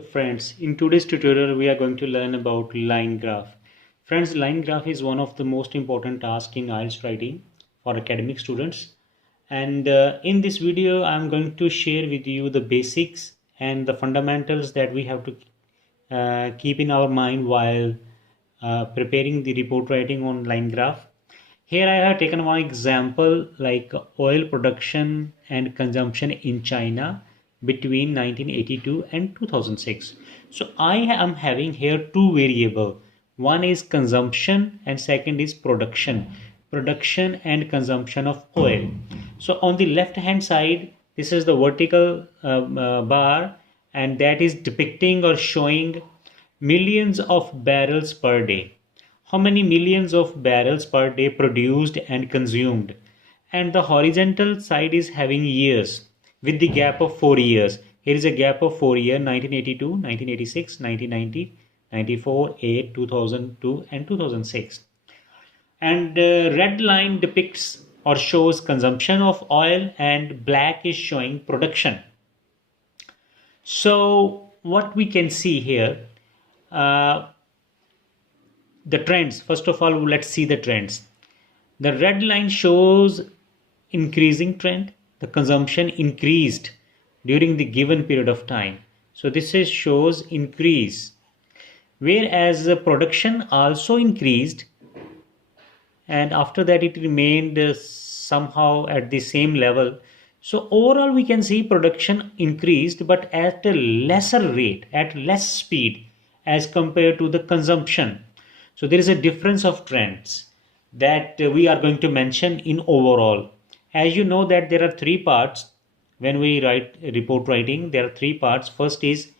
Hello friends, in today's tutorial we are going to learn about line graph. Friends, line graph is one of the most important tasks in Ielts writing for academic students. And in this video I am going to share with you the basics and the fundamentals that we have to keep in our mind while preparing the report writing on line graph. Here I have taken one example like oil production and consumption in China between 1982 and 2006. So I am having here two variable. One is consumption and second is production. Production and consumption of oil. So on the left hand side, this is the vertical bar, and that is depicting or showing millions of barrels per day. How many millions of barrels per day produced and consumed? And the horizontal side is having years with the gap of 4 years. Here is a gap of 4 years: 1982, 1986, 1990, 94, 8, 2002 and 2006. And red line depicts or shows consumption of oil and black is showing production. So what we can see here, uh, the trends. First of all, let's see the trends. The red line shows increasing trend. The consumption increased during the given period of time. So this is shows increase. Whereas the production also increased, and after that it remained somehow at the same level. So overall we can see production increased but at a lesser rate, at less speed as compared to the consumption. So there is a difference of trends that we are going to mention in overall. As you know that there are three parts when we write report writing. There are three parts. First is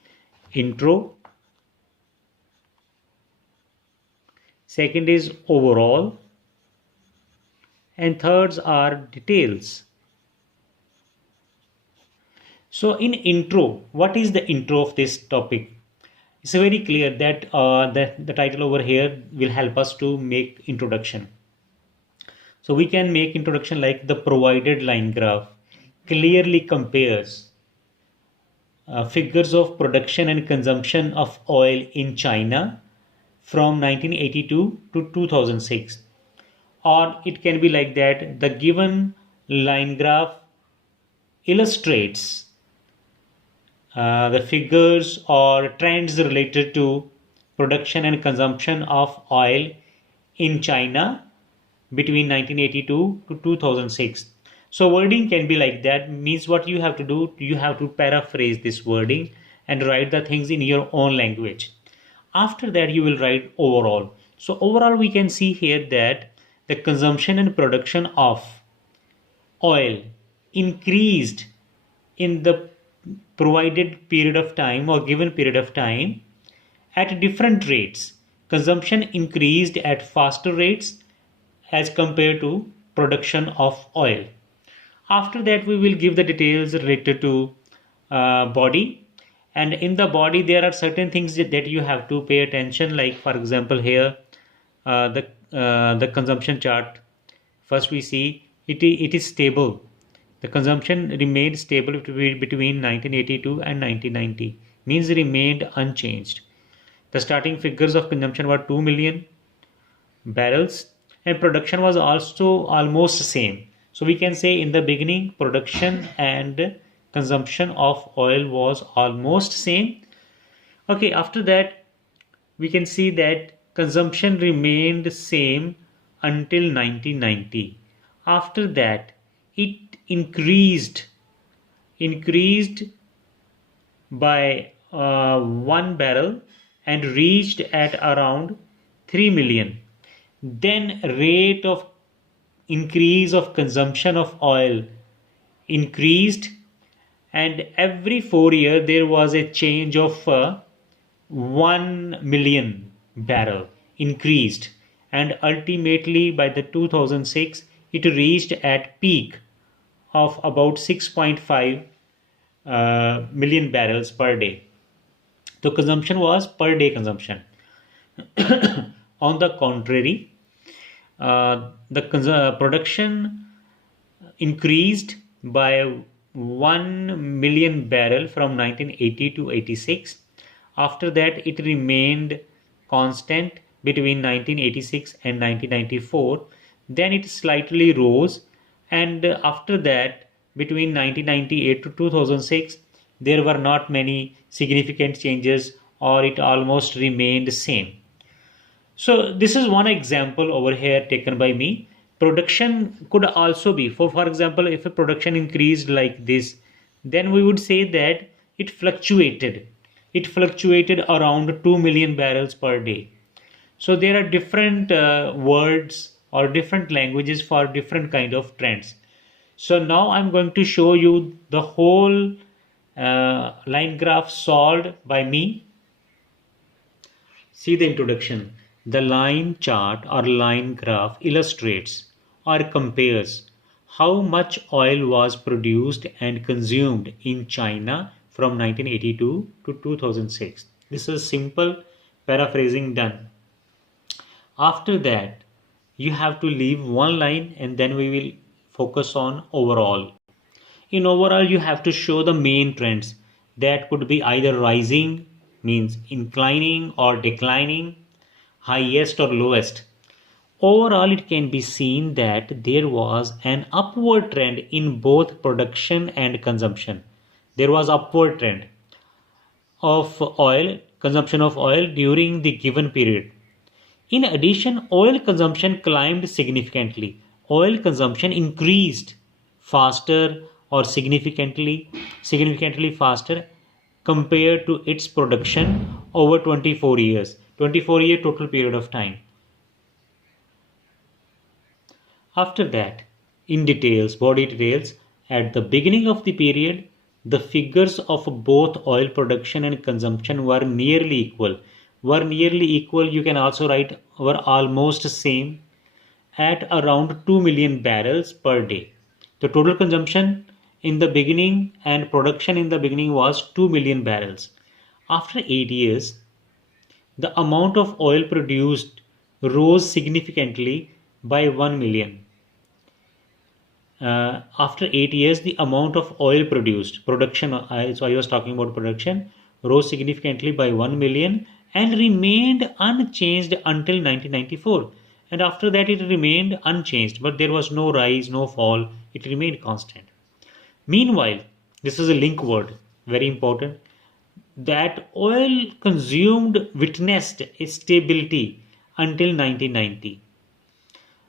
intro, second is overall, and thirds are details. So in intro, what is the intro of this topic? It's very clear that the title over here will help us to make introduction. So we can make introduction like the provided line graph clearly compares figures of production and consumption of oil in China from 1982 to 2006. Or it can be like that: the given line graph illustrates the figures or trends related to production and consumption of oil in China between 1982 to 2006. So wording can be like that. Means what you have to do, you have to paraphrase this wording and write the things in your own language. After that you will write overall. So overall we can see here that the consumption and production of oil increased in the provided period of time or given period of time at different rates. Consumption increased at faster rates as compared to production of oil. After that we will give the details related to body, and in the body there are certain things that you have to pay attention, like for example here the consumption chart. First we see it is stable. The consumption remained stable between 1982 and 1990, means remained unchanged. The starting figures of consumption were 2 million barrels and production was also almost the same. So we can say in the beginning production and consumption of oil was almost same. Okay, after that we can see that consumption remained same until 1990. After that it increased by 1 barrel and reached at around 3 million. Then rate of increase of consumption of oil increased, and every 4 years there was a change of 1 million barrel increased, and ultimately by the 2006 it reached at peak of about 6.5 million barrels per day. So consumption was per day consumption. On the contrary, the production increased by 1 million barrel from 1980 to 86, After that, it remained constant between 1986 and 1994. Then it slightly rose, and after that, between 1998 to 2006, there were not many significant changes, or it almost remained same. So this is one example over here taken by me. Production could also be, for example, if a production increased like this, then we would say that it fluctuated. It fluctuated around 2 million barrels per day. So there are different words or different languages for different kind of trends. So now I'm going to show you the whole line graph solved by me. See the introduction. The line chart or line graph illustrates or compares how much oil was produced and consumed in China from 1982 to 2006. This is simple paraphrasing done. After that, you have to leave one line and then we will focus on overall. In overall, you have to show the main trends that could be either rising, means inclining, or declining, highest or lowest. Overall, it can be seen that there was an upward trend in both production and consumption. There was upward trend of oil, consumption of oil during the given period. In addition, oil consumption climbed significantly. Oil consumption increased faster or significantly faster compared to its production over 24 years. 24-year total period of time. After that, in details, body details, at the beginning of the period, the figures of both oil production and consumption were nearly equal. Were nearly equal, you can also write were almost same at around 2 million barrels per day. The total consumption in the beginning and production in the beginning was 2 million barrels. After 8 years, the amount of oil produced rose significantly by 1 million. After 8 years, the amount of oil produced, production, so I was talking about production, rose significantly by 1 million and remained unchanged until 1994. And after that, it remained unchanged, but there was no rise, no fall, it remained constant. Meanwhile, this is a link word, very important, that oil consumed witnessed a stability until 1990.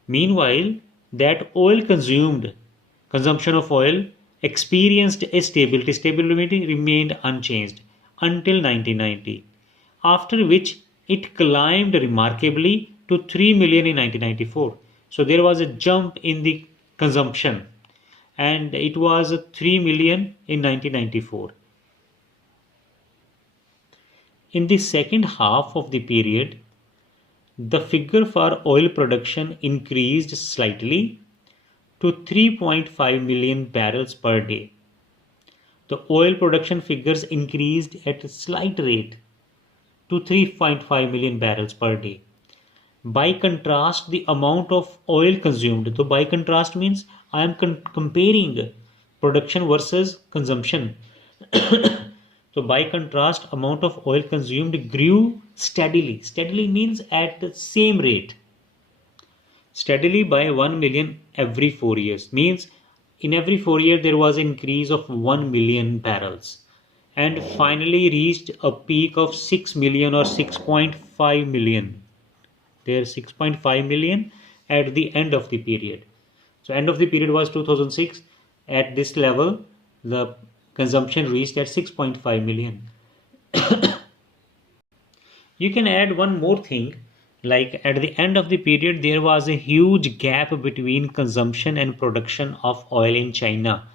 Meanwhile, that oil consumed, consumption of oil experienced a stability. Stability remained unchanged until 1990, after which it climbed remarkably to 3 million in 1994. So there was a jump in the consumption and it was 3 million in 1994. In the second half of the period, the figure for oil production increased slightly to 3.5 million barrels per day. The oil production figures increased at a slight rate to 3.5 million barrels per day. By contrast, the amount of oil consumed, so by contrast means I am comparing production versus consumption. So by contrast, amount of oil consumed grew steadily. Steadily means at the same rate. Steadily by 1 million every 4 years. Means in every 4 years there was an increase of 1 million barrels. And finally reached a peak of 6 million or 6.5 million. There 6.5 million at the end of the period. So end of the period was 2006. At this level, the consumption reached at 6.5 million. You can add one more thing, like at the end of the period there was a huge gap between consumption and production of oil in China.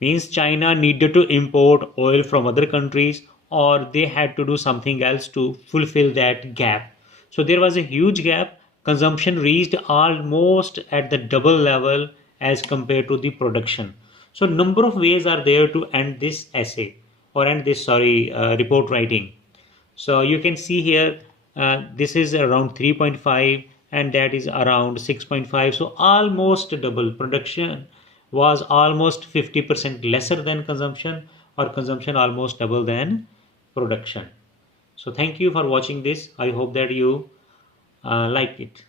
Means China needed to import oil from other countries or they had to do something else to fulfill that gap. So there was a huge gap. Consumption reached almost at the double level as compared to the production. So number of ways are there to end this essay or end this report writing. So you can see here this is around 3.5 and that is around 6.5. So almost double. Production was almost 50% lesser than consumption or consumption almost double than production. So thank you for watching this. I hope that you like it.